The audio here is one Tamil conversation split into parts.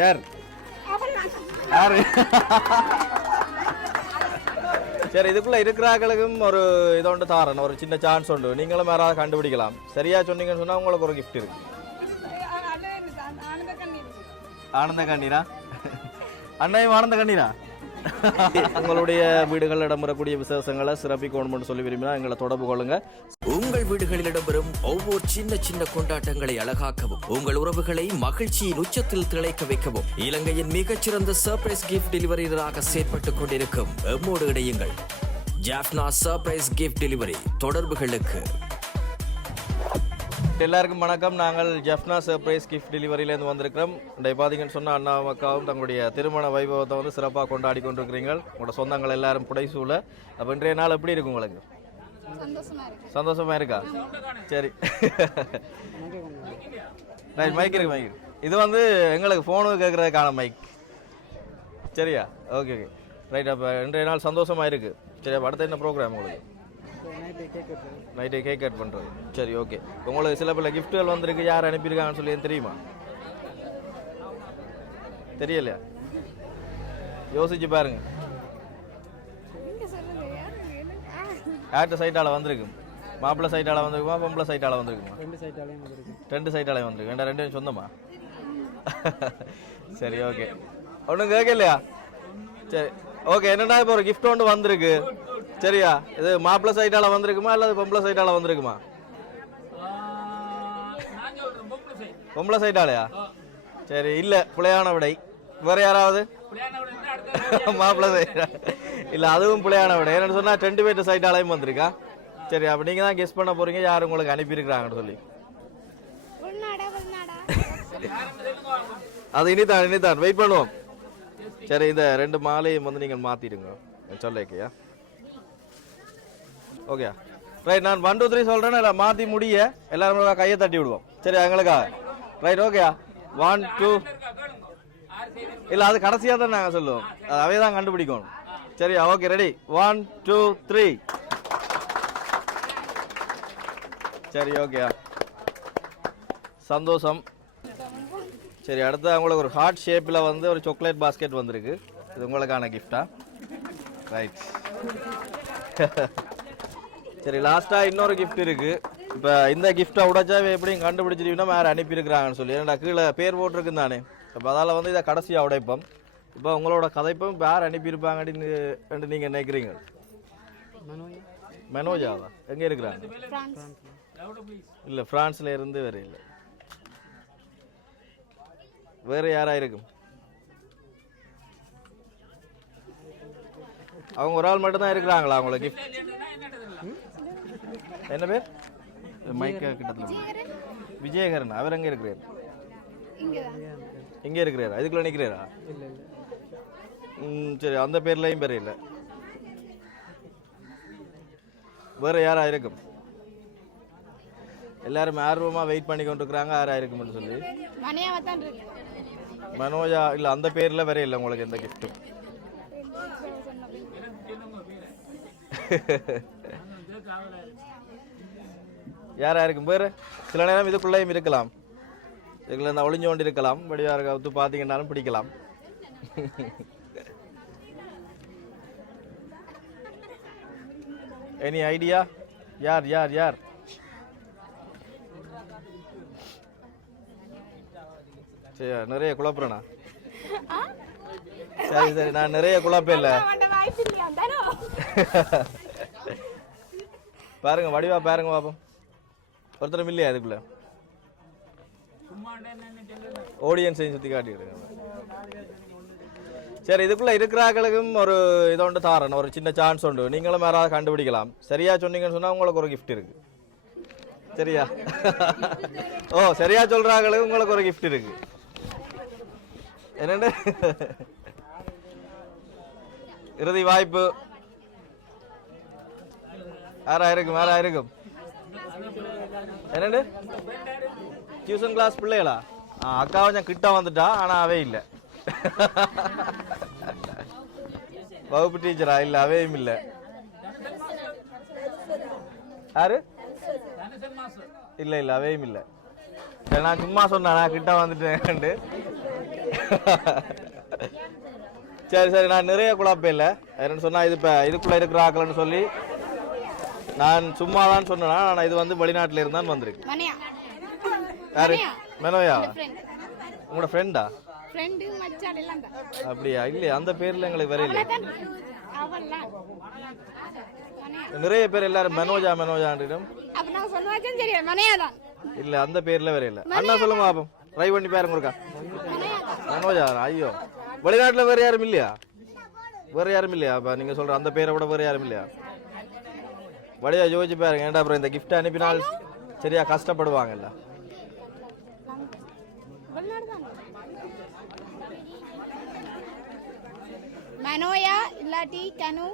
யார் யாரு? சரி, இதுக்குள்ள இருக்கிறாங்களுக்கும் ஒரு இதோண்டு தாரன், ஒரு சின்ன சான்ஸ் உண்டு. நீங்களும் யாராவது கண்டுபிடிக்கலாம். சரியா சொன்னீங்கன்னு சொன்னா உங்களுக்கு ஒரு கிஃப்ட் இருக்கு. ஆனந்த கண்ணீரா? அண்ணையும் ஆனந்த கண்ணீரா? உங்களுடைய வீடுகளில் இடம்பெறக்கூடிய விசேஷங்களை சிறப்பிக்கணும்னு சொல்லி விரும்பினா எங்களை தொடர்பு கொள்ளுங்க. உங்கள் வீடுகளில் இடம்பெறும் ஒவ்வொரு சின்ன சின்ன கொண்டாட்டங்களை அழகாக்கவும், உங்கள் உறவுகளை மகிழ்ச்சியின் உச்சத்தில் திளைக்க வைக்கவும் இலங்கையின் மிகச்சிறந்த சர்ப்ரைஸ் கிஃப்ட் டெலிவரியாக செயற்பட்டுக் கொண்டிருக்கும் எம்மோடு இணையுங்கள். Jaffna surprise gift delivery. தொடர்புகளுக்கு எல்லாருக்கும் வணக்கம். நாங்கள் ஜாஃப்னா சர்ப்ரைஸ் கிஃப்ட் டெலிவரியிலேருந்து வந்திருக்கிறோம். இன்றைய பார்த்தீங்கன்னு சொன்னால் அண்ணா அக்காவும் தங்களுடைய திருமண வைபவத்தை வந்து சிறப்பாக கொண்டாடி கொண்டிருக்கிறீங்க. உங்களோட சொந்தங்கள் எல்லாரும் புடைசூழ. அப்போ இன்றைய நாள் எப்படி இருக்கு உங்களுக்கு? சந்தோஷமா இருக்கா? சரி, மைக் இருக்கு, மைக். இது வந்து எங்களுக்கு ஃபோனு கேட்குறதுக்கான மைக். சரியா? Okay okay right. அப்போ இன்றைய நாள் சந்தோஷமா இருக்கு. சரி, அப்போ அடுத்த என்ன ப்ரோக்ராம் உங்களுக்கு? நைட்டே கேக் கட் பண்ணுறது. சரி, ஓகே. உங்களுக்கு சில பல கிஃப்ட்டுகள் வந்திருக்கு. யார் அனுப்பியிருக்காங்கன்னு சொல்லி தெரியுமா? தெரியலையா? யோசிச்சு பாருங்க. யார்கிட்ட சைட்டால் வந்திருக்கு? மாப்பிள்ளை சைட்டால் வந்திருக்குமா, பொம்பளை சைட்டால் வந்திருக்குமா? ரெண்டு சைட்டாலையும் வந்திருக்கு. வேண்டாம், ரெண்டும் சொந்தமா? சரி, ஓகே. ஒன்றும் கேட்கலையா? சரி, ஓகே. என்னன்னா இப்போ ஒரு கிஃப்ட் ஒன்று வந்திருக்கு. சரியா? இது மாப்பிள்ளை சைட்டால வந்திருக்குமா அல்லது பொம்பளை சைட்டால வந்திருக்குமா? பொம்பளை சைட்டாலையா? சரி, இல்ல, பிள்ளையான விடை. வேற யாராவது? மாப்பிள்ளை சைட்டா இல்ல, அதுவும் பிள்ளையான விடை. என்னன்னு சொன்னா 2 பேர் சைட்டாலையும் வந்திருக்கா. சரி, அப்ப நீங்க தான் கெஸ் பண்ண போறீங்க யார் உங்களுக்கு அனுப்பியிருக்கிறாங்கன்னு சொல்லி. அது இனிதான் வெயிட் பண்ணுவோம். சரி, இந்த 2 மாலையும் வந்து நீங்கள் மாத்திடுங்க சொல்லியா? Okay right. நான் 1 2 3 சொல்றேன். இல்லை மாற்றி முடிய எல்லாரும் கையை தட்டி விடுவோம். சரி, எங்களுக்காக. Right, okay. 1 2 இல்லை, அது கடைசியாக தான் நாங்கள் சொல்லுவோம். அவையே தான் கண்டுபிடிக்கணும். சரியா? Okay, ready. 1 2 3. சரி, ஓகே. சந்தோஷம். சரி, அடுத்து உங்களுக்கு ஒரு ஹார்ட் ஷேப்பில் வந்து ஒரு சாக்லேட் பாஸ்கெட் வந்திருக்கு. இது உங்களுக்கான கிஃப்டா? ரைட். சரி, லாஸ்ட்டாக இன்னொரு கிஃப்ட் இருக்கு. இப்போ இந்த கிஃப்டை உடைச்சா எப்படியும் கண்டுபிடிச்சிருக்கீங்கன்னா வேறு அனுப்பியிருக்கிறாங்கன்னு சொல்லி. ஏன்னா கீழே பேர் போட்டிருக்குன்னு தானே. இப்போ அதால் வந்து இதை கடைசியாக உடைப்போம். இப்போ உங்களோட கதைப்பும் யார் அனுப்பியிருப்பாங்கன்னு நீங்கள் நினைக்கிறீங்க? மனோஜாவா? எங்கே இருக்கிறாங்க? இல்லை, ஃப்ரான்ஸில் இருந்து வேறு இல்லை. வேறு யாராக இருக்கும்? அவங்க ஒரு ஆள் மட்டும்தான் இருக்கிறாங்களா அவங்களுக்கு கிஃப்ட்? என்ன பேர்? மைக்க கிட்டத்தில் விஜயகரன். அவர் எங்கே இருக்கிறார்? இங்கே இருக்கிறாரா? இதுக்குள்ள நிற்கிறாரா? சரி, அந்த பேர்லையும் பேர் இல்லை. வேற யாரா இருக்கும்? எல்லாரும் ஆர்வமாக வெயிட் பண்ணி கொண்டு இருக்கிறாங்க யாரா இருக்கும்னு சொல்லி. மனோஜா? இல்லை, அந்த பேரில் வேற இல்லை உங்களுக்கு எந்த கிஃப்ட்டும். யாரா இருக்கும் பேர்? சில நேரம் இதுக்குள்ளேயும் இருக்கலாம். இதுக்குள்ள இருந்தால் ஒளிஞ்சு கொண்டு இருக்கலாம். வடிவாக கவுத்து பார்த்தீங்கன்னாலும் பிடிக்கலாம். Any idea? யார் யார் யார்? சரி, நிறைய குழப்பறேனா? சரி சரி, நான் நிறைய குழப்பம் இல்லை. பாருங்க, வடிவா பாருங்க பாப்போம். ஒருத்தரும் இல்லையா அதுக்குள்ள? ஆடியன்ஸையும் சுற்றி காட்டிடுங்க. சரி, இதுக்குள்ள இருக்கிறாங்களுக்கும் ஒரு இதோண்டு தாரன், ஒரு சின்ன சான்ஸ் உண்டு. நீங்களும் யாராவது கண்டுபிடிக்கலாம். சரியா சொன்னீங்கன்னு சொன்னா உங்களுக்கு ஒரு கிஃப்ட் இருக்கு. சரியா? ஓ, சரியா சொல்றாங்களுக்கு உங்களுக்கு ஒரு கிஃப்ட் இருக்கு. என்னண்டு? இறுதி வாய்ப்பு. யாரா இருக்கும்? யாரா இருக்கும்? என்னண்டு? டியூஷன் கிளாஸ் பிள்ளைகளா? அக்கா கொஞ்சம் கிட்ட வந்துட்டா, ஆனா அவே இல்லை. வகுப்பு டீச்சரா? இல்லை, அவையும் இல்லை. யாரு இல்லை இல்லை அவையும் இல்லை சரி நான் சும்மா சொன்னேன் நான் கிட்ட வந்துட்டேன் சரி சரி நான் நிறைய குழப்பம் இல்லை என்னன்னு சொன்னால் இது இப்போ இதுக்குள்ளே இருக்கிற ஆக்கலன்னு சொல்லி நான் சும்மா தான் சொன்னேன்னா நான் இது வந்து வெளிநாட்டில் இருந்தான் வந்திருக்கு யாரு மெனோயா உங்களோட ஃப்ரெண்டா அப்படியா இல்லையா அந்த பேர்ல எங்களுக்கு வரையில நிறைய பேர் எல்லாரும் மெனோஜா மெனோஜான்றிடும் இல்ல அந்த பேர்ல வரையில அண்ணா சொல்லுங்க பாப்போம் ட்ரை பண்ணி பாருங்க இருக்கா மெனோஜா ஐயோ வெளிநாட்டுல வேற யாரும் இல்லையா வேற யாரும் இல்லையா அப்ப நீங்க சொல்ற அந்த பேரை விட வேற யாரும் இல்லையா வழியா யோசிச்சு பாருங்க ஏன்டா அப்புறம் இந்த கிஃப்ட் அனுப்பினால் சரியா கஷ்டப்படுவாங்கல்ல மனோயா இல்லாட்டி கனு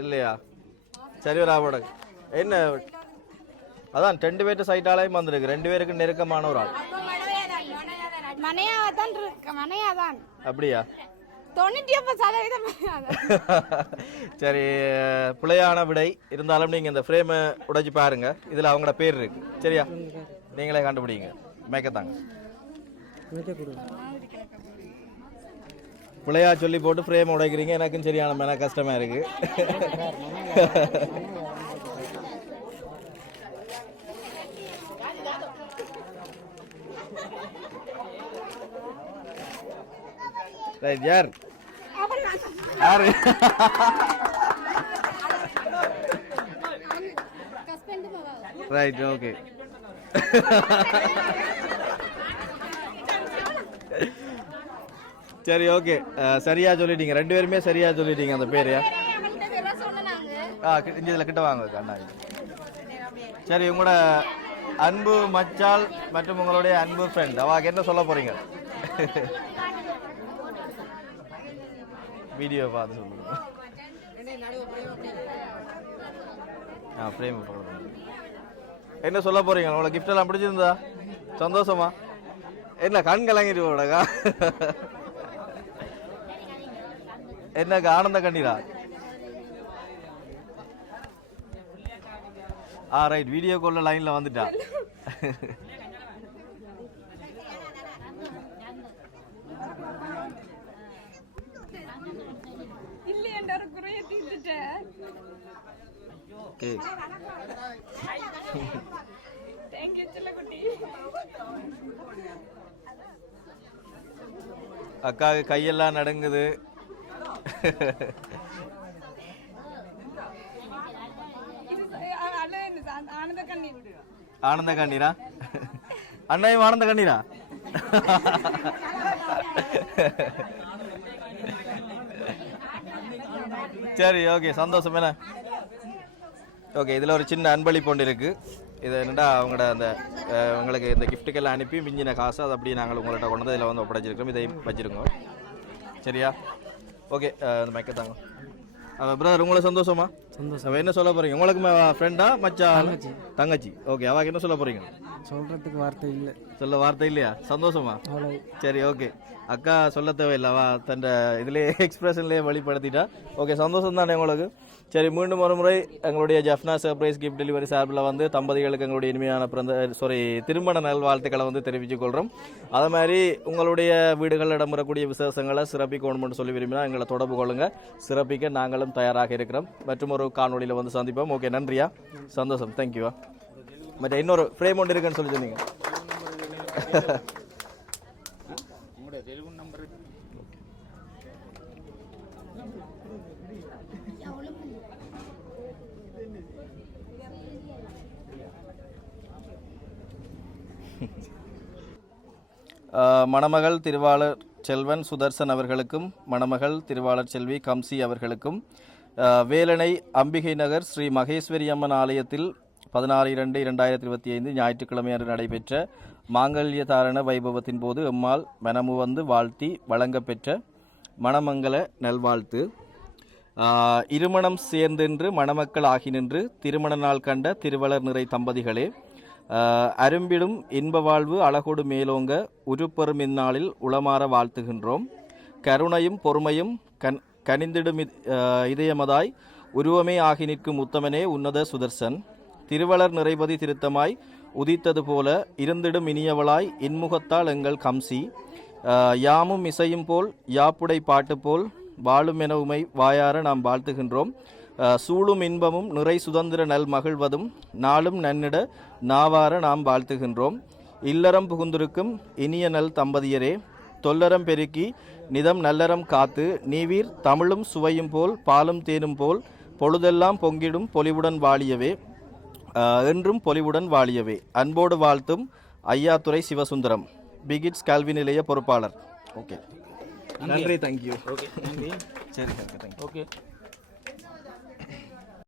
இல்லையா சரி ராபோட என்ன அதான் 2 பேர்ட்டு சைட்டாலையும் வந்திருக்கு 2 பேருக்கு நெருக்கமான ஒரு ஆள் மனையாதான் அப்படியா 99% சரி பிழையான விடை இருந்தாலும் நீங்க இந்த ஃப்ரேமை உடைச்சு பாருங்க இதுல அவங்களோட பேர் இருக்கு சரியா நீங்களே கண்டுபிடிங்க மேக்கத்தாங்க பிள்ளையா சொல்லி போட்டு ஃப்ரேம் உடைக்கிறீங்க எனக்கும் சரியான மேலே கஷ்டமா இருக்கு ரைட் யார் யாரு ரைட் ஓகே சரி ஓகே சரியா சொல்லிட்டீங்க 2 பேருமே சரியா சொல்லிட்டீங்க அந்த பேரையா இதில் கிட்ட வாங்க அண்ணா சரி உங்களோட அன்பு மச்சால் மற்றும் உங்களுடைய அன்பு ஃப்ரெண்ட் அவாக்கு என்ன சொல்ல போறீங்க வீடியோ பார்த்து சொல்லுங்க ஃப்ரேம் என்ன சொல்ல போறீங்க உங்களுக்கு கிஃப்ட் எல்லாம் பிடிச்சிருந்தா சந்தோஷமா என்ன கண் கலங்கிட்டு போடக்கா என்னக்கு ஆனந்த கண்ணீரா ரைட் வீடியோ கால்ல லைன்ல வந்துட்டா அக்காவுக்கு கையெல்லாம் நடுங்குது ஆனந்த கண்ணீரா அண்ணையும் ஆனந்த கண்ணீரா சரி ஓகே சந்தோஷம் என்ன ஓகே இதில் ஒரு சின்ன அன்பளிப்பு ஒன்று இருக்கு இது என்னடா அவங்களோட அந்த உங்களுக்கு இந்த கிஃப்ட்டுக்கெல்லாம் அனுப்பி மிஞ்சின காசு அதை அப்படியே நாங்கள் உங்கள்கிட்ட கொண்டு வந்து இதில் வந்து ஒப்படைச்சிருக்கோம் இதையும் வச்சிருக்கோம் சரியா ஓகே இந்த மைக்கத்தாங்க பிரதர் உங்களை சந்தோஷமா சந்தோஷம் என்ன சொல்ல போறீங்க உங்களுக்கு ஃப்ரெண்டா மச்சா தங்கச்சி ஓகே அவக்கு என்ன சொல்ல போறீங்க சொல்றதுக்கு வார்த்தை இல்லை சொல்ல வார்த்தை இல்லையா சந்தோஷமா சரி ஓகே அக்கா சொல்ல தேவையில்லவா தன் இதுலேயே எக்ஸ்பிரஷன்லேயே வெளிப்படுத்திட்டா ஓகே சந்தோஷம் தானே உங்களுக்கு சரி மீண்டும் ஒரு முறை எங்களுடைய ஜஃப்னா சர்ப்ரைஸ் கிஃப்ட் டெலிவரி சார்பில் வந்து தம்பதிகளுக்கு எங்களுடைய இனிமையான திருமண நல்வாழ்த்துக்களை வந்து தெரிவித்துக் கொள்கிறோம் அதே மாதிரி உங்களுடைய வீடுகளில் இடம்பெறக்கூடிய விசேஷங்களை சிறப்பிக்கணும்னு சொல்லி விரும்பினா எங்களை தொடர்பு கொள்ளுங்க சிறப்பிக்க நாங்களும் தயாராக இருக்கிறோம் மற்றும் ஒரு காணொலியில் வந்து சந்திப்போம் ஓகே நன்றியா சந்தோஷம் தேங்க்யூவா மற்ற இன்னொரு ஃப்ரேம் ஒன்று இருக்குன்னு சொல்லி சொன்னீங்க மணமகள் திருவாளர் செல்வன் சுதர்சன் அவர்களுக்கும் மணமகள் திருவாளர் செல்வி கம்சி அவர்களுக்கும் வேலணை அம்பிகை நகர் ஸ்ரீ மகேஸ்வரி அம்மன் ஆலயத்தில் 16/2/2025 ஞாயிற்றுக்கிழமை அன்று நடைபெற்ற மாங்கல்ய தாரண வைபவத்தின் போது எம்மால் மனமு வந்து வாழ்த்தி வழங்கப்பெற்ற மணமங்கல நல்வாழ்த்து. இருமணம் சேர்ந்தென்று மணமக்கள் ஆகி நின்று திருமண நாள் கண்ட திருவளர் நிறை தம்பதிகளே, அரும்பிடும் இன்ப வாழ்வு அழகோடு மேலோங்க உருப்பெறும் இந்நாளில் உளமாற வாழ்த்துகின்றோம். கருணையும் பொறுமையும் கனிந்திடும் இதயமதாய் உருவமே ஆகி நிற்கும் உத்தமனே உன்னத சுதர்சன் திருவளர் நிறைபதி திருத்தமாய் உதித்தது போல இருந்திடும் இனியவளாய் இன்முகத்தால் எங்கள் கம்சி யாமும் இசையும் போல் யாப்புடை பாட்டு போல் வாழும் என உமை வாயார நாம் வாழ்த்துகின்றோம் சூழும் இன்பமும் நிறை சுதந்திர நல் மகிழ்வதும் நாளும் நன்னிட நாவார நாம் வாழ்த்துகின்றோம் இல்லறம் புகுந்திருக்கும் இனிய நல் தம்பதியரே தொல்லறம் பெருக்கி நிதம் நல்லறம் காத்து நீவீர் தமிழும் சுவையும் போல் பாலும் தேனும் போல் பொழுதெல்லாம் பொங்கிடும் பொலிவுடன் வாழியவே என்றும் பொலிவுடன் வாழியவே அன்போடு வாழ்த்தும் ஐயாத்துரை சிவசுந்தரம் பிகிட்ஸ் கல்வி நிலைய பொறுப்பாளர். ஓகே நன்றி, தேங்க்யூ. ஓகே நன்றி. சரி, தேங்க்யூ. ஓகே